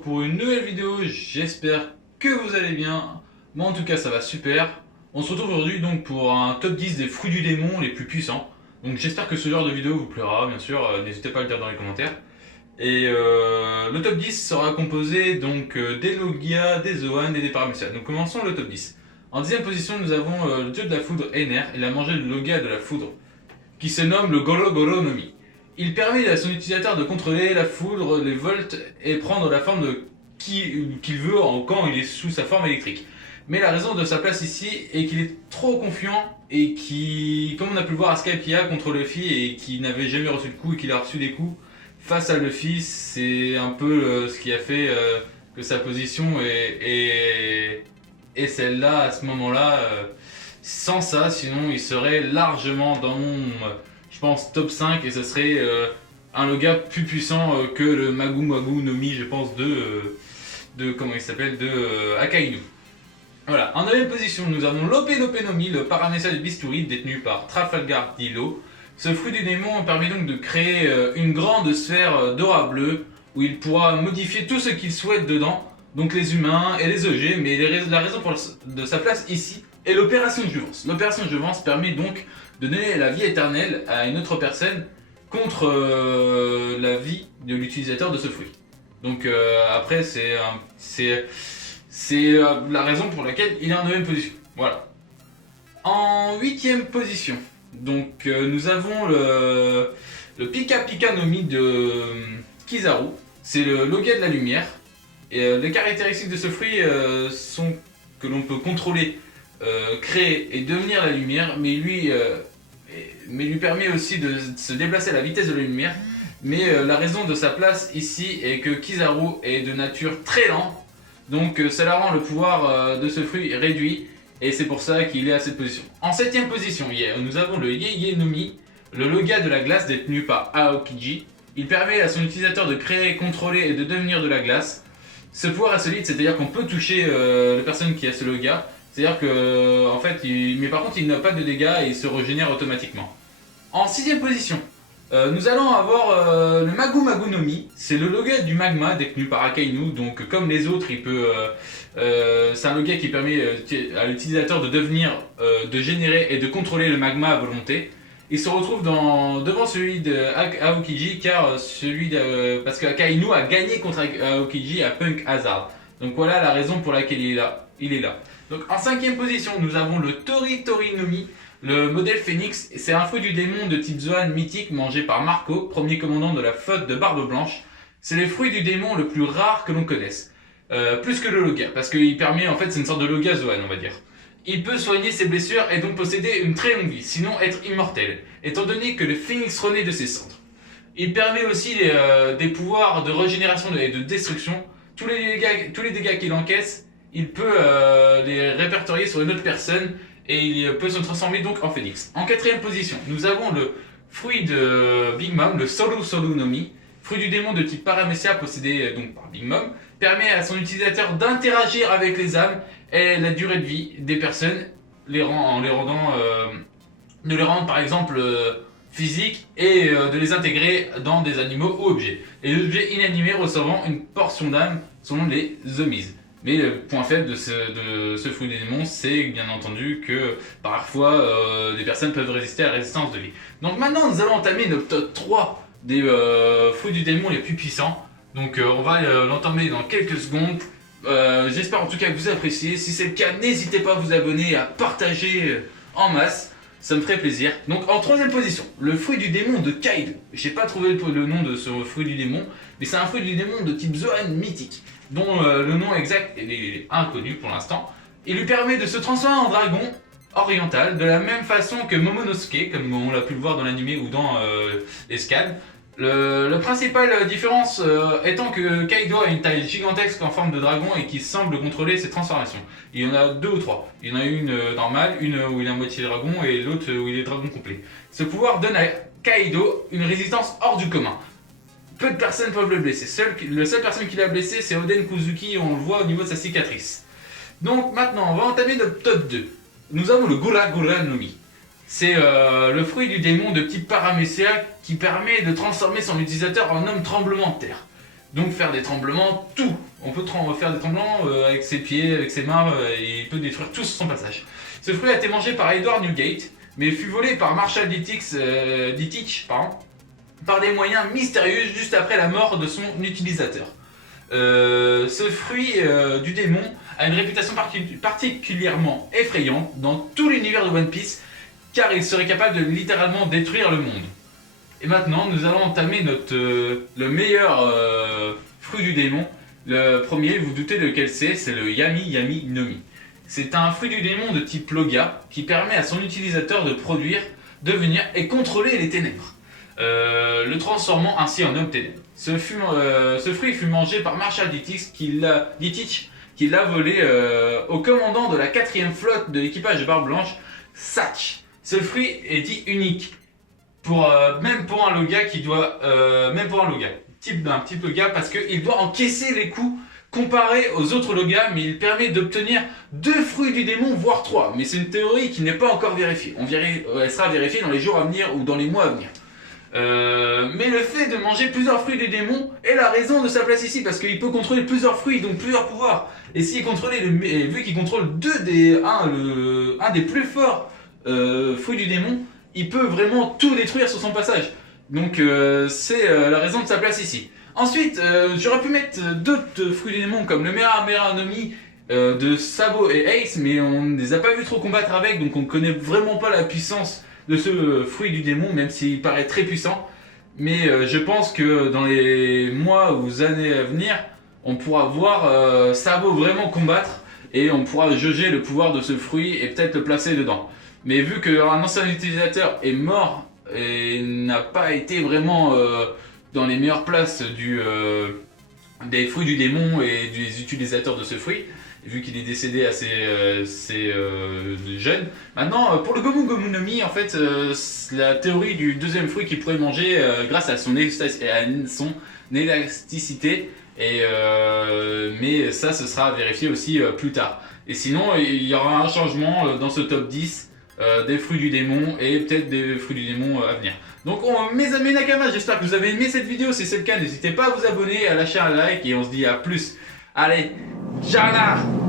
retrouve pour une nouvelle vidéo, j'espère que vous allez bien. Moi en tout cas ça va super. On se retrouve aujourd'hui donc pour un top 10 des fruits du démon les plus puissants. Donc j'espère que ce genre de vidéo vous plaira, bien sûr, n'hésitez pas à le dire dans les commentaires. Et le top 10 sera composé donc des Logia, des Zoan et des Paramecia. Donc commençons le top 10. En 10ème position nous avons le dieu de la foudre Ener, il a mangé le Logia de la foudre, qui se nomme le Goro Goro no Mi. Il permet à son utilisateur de contrôler la foudre, les volts et prendre la forme de qu'il veut quand il est sous sa forme électrique. Mais la raison de sa place ici est qu'il est trop confiant et qui, comme on a pu le voir à Skypiea contre Luffy et qui n'avait jamais reçu de coup et qu'il a reçu des coups face à Luffy, c'est un peu ce qui a fait que sa position est celle-là à ce moment-là. Sans ça, sinon il serait largement dans mon je pense top 5 et ce serait un Logia plus puissant que le Magu Magu no Mi, je pense, de comment il s'appelle, de Akainu. Voilà, en 9ème position, nous avons Lope Lope no Mi, le Paramecia de Bisturi, détenu par Trafalgar Dilo. Ce fruit du démon permet donc de créer une grande sphère d'aura bleue où il pourra modifier tout ce qu'il souhaite dedans, donc les humains et les objets, mais la raison de sa place ici est l'opération de Jouvence. L'opération de Jouvence permet donc de donner la vie éternelle à une autre personne contre la vie de l'utilisateur de ce fruit. Donc après c'est la raison pour laquelle il est en 9ème position. Voilà. En 8ème position, donc nous avons le Pika Pika no Mi de Kizaru. C'est le Logia de la lumière. Et les caractéristiques de ce fruit sont que l'on peut contrôler, créer et devenir la lumière, mais lui permet aussi de se déplacer à la vitesse de la lumière. Mais la raison de sa place ici est que Kizaru est de nature très lent, donc cela rend le pouvoir de ce fruit réduit, et c'est pour ça qu'il est à cette position. En 7ème position, nous avons le Yeye no Mi, le Logia de la glace détenu par Aokiji. Il permet à son utilisateur de créer, contrôler et de devenir de la glace. Ce pouvoir est solide, c'est-à-dire qu'on peut toucher la personne qui a ce Logia. C'est-à-dire que, en fait, mais par contre, il n'a pas de dégâts et il se régénère automatiquement. En 6ème position, nous allons avoir le Magu Magu no Mi. C'est le Logia du magma détenu par Akainu. Donc, comme les autres, c'est un Logia qui permet à l'utilisateur de devenir, de générer et de contrôler le magma à volonté. Il se retrouve devant celui de Aokiji parce que Akainu a gagné contre Aokiji à Punk Hazard. Donc voilà la raison pour laquelle il est là. Donc en 5ème position, nous avons le Tori Tori no Mi, le modèle Phoenix. C'est un fruit du démon de type Zoan mythique mangé par Marco, premier commandant de la flotte de Barbe Blanche. C'est le fruit du démon le plus rare que l'on connaisse. Plus que le Logia, parce qu'il permet, en fait, c'est une sorte de Logia Zoan, on va dire. Il peut soigner ses blessures et donc posséder une très longue vie, sinon être immortel, étant donné que le phénix renaît de ses cendres. Il permet aussi des pouvoirs de régénération et de destruction. Tous les dégâts qu'il encaisse, il peut les répertorier sur une autre personne et il peut se transformer donc en phénix. En 4ème position, nous avons le fruit de Big Mom, le Soru Soru no Mi, fruit du démon de type Paramecia possédé donc par Big Mom, permet à son utilisateur d'interagir avec les âmes et la durée de vie des personnes de les rendre par exemple physiques et de les intégrer dans des animaux ou objets. Et les objets inanimés recevant une portion d'âme sont les zombies. Mais le point faible de ce fruit des démons, c'est bien entendu que parfois des personnes peuvent résister à la résistance de vie. Donc maintenant nous allons entamer notre top 3 des fruits du démon les plus puissants. Donc on va l'entamer dans quelques secondes. J'espère en tout cas que vous appréciez. Si c'est le cas, n'hésitez pas à vous abonner et à partager en masse. Ça me ferait plaisir. Donc en 3ème position, le fruit du démon de Kaido. J'ai pas trouvé le nom de ce fruit du démon, mais c'est un fruit du démon de type Zoan mythique, dont le nom exact est inconnu pour l'instant. Il lui permet de se transformer en dragon oriental, de la même façon que Momonosuke, comme on l'a pu le voir dans l'anime ou dans les scans. La principale différence étant que Kaido a une taille gigantesque en forme de dragon et qui semble contrôler ses transformations. Il y en a 2 ou 3. Il y en a une normale, une où il est à moitié dragon et l'autre où il est dragon complet. Ce pouvoir donne à Kaido une résistance hors du commun. Peu de personnes peuvent le blesser. La seule personne qui l'a blessé, c'est Oden Kuzuki, on le voit au niveau de sa cicatrice. Donc maintenant, on va entamer notre top 2. Nous avons le Gura Gura no Mi. C'est le fruit du démon de type Paramecia qui permet de transformer son utilisateur en homme tremblement de terre. Donc faire des tremblements, tout. On peut faire des tremblements avec ses pieds, avec ses mains, et il peut détruire tout sur son passage. Ce fruit a été mangé par Edward Newgate, mais fut volé par Marshall Dietrich, par des moyens mystérieux juste après la mort de son utilisateur. Ce fruit du démon a une réputation particulièrement effrayante dans tout l'univers de One Piece, car il serait capable de littéralement détruire le monde. Et maintenant, nous allons entamer le meilleur fruit du démon. Le premier, vous doutez de quel c'est le Yami Yami Nomi. C'est un fruit du démon de type Logia qui permet à son utilisateur de produire, devenir et contrôler les ténèbres, le transformant ainsi en homme ténèbres. Ce fruit fut mangé par Marshall Dietrich qui l'a volé au commandant de la 4e flotte de l'équipage de Barbe Blanche, Satch. Ce fruit est dit unique, même pour un Logia type Logia, parce qu'il doit encaisser les coups comparé aux autres Logas, mais il permet d'obtenir 2 fruits du démon, voire 3. Mais c'est une théorie qui n'est pas encore vérifiée. Elle sera vérifiée dans les jours à venir ou dans les mois à venir. Mais le fait de manger plusieurs fruits du démon est la raison de sa place ici, parce qu'il peut contrôler plusieurs fruits, donc plusieurs pouvoirs. Et s'il contrôlait, vu qu'il contrôle un des plus forts fruits du démon, il peut vraiment tout détruire sur son passage. Donc c'est la raison de sa place ici. Ensuite, j'aurais pu mettre d'autres fruits du démon comme le Mera Mera Nomi de Sabo et Ace, mais on ne les a pas vu trop combattre avec, donc on ne connaît vraiment pas la puissance de ce fruit du démon, même s'il paraît très puissant. Mais je pense que dans les mois ou années à venir, on pourra voir Sabo vraiment combattre et on pourra jauger le pouvoir de ce fruit et peut-être le placer dedans. Mais vu qu'un ancien utilisateur est mort et n'a pas été vraiment dans les meilleures places des fruits du démon et des utilisateurs de ce fruit, vu qu'il est décédé assez jeune. Maintenant, pour le Gomu Gomu no Mi, en fait, la théorie du deuxième fruit qu'il pourrait manger grâce à son élasticité, mais ça, ce sera vérifié aussi plus tard. Et sinon, il y aura un changement dans ce top 10 des fruits du démon et peut-être des fruits du démon à venir. Donc mes amis Nakama, j'espère que vous avez aimé cette vidéo. Si c'est le cas, n'hésitez pas à vous abonner, à lâcher un like et on se dit à plus. Allez, Jana!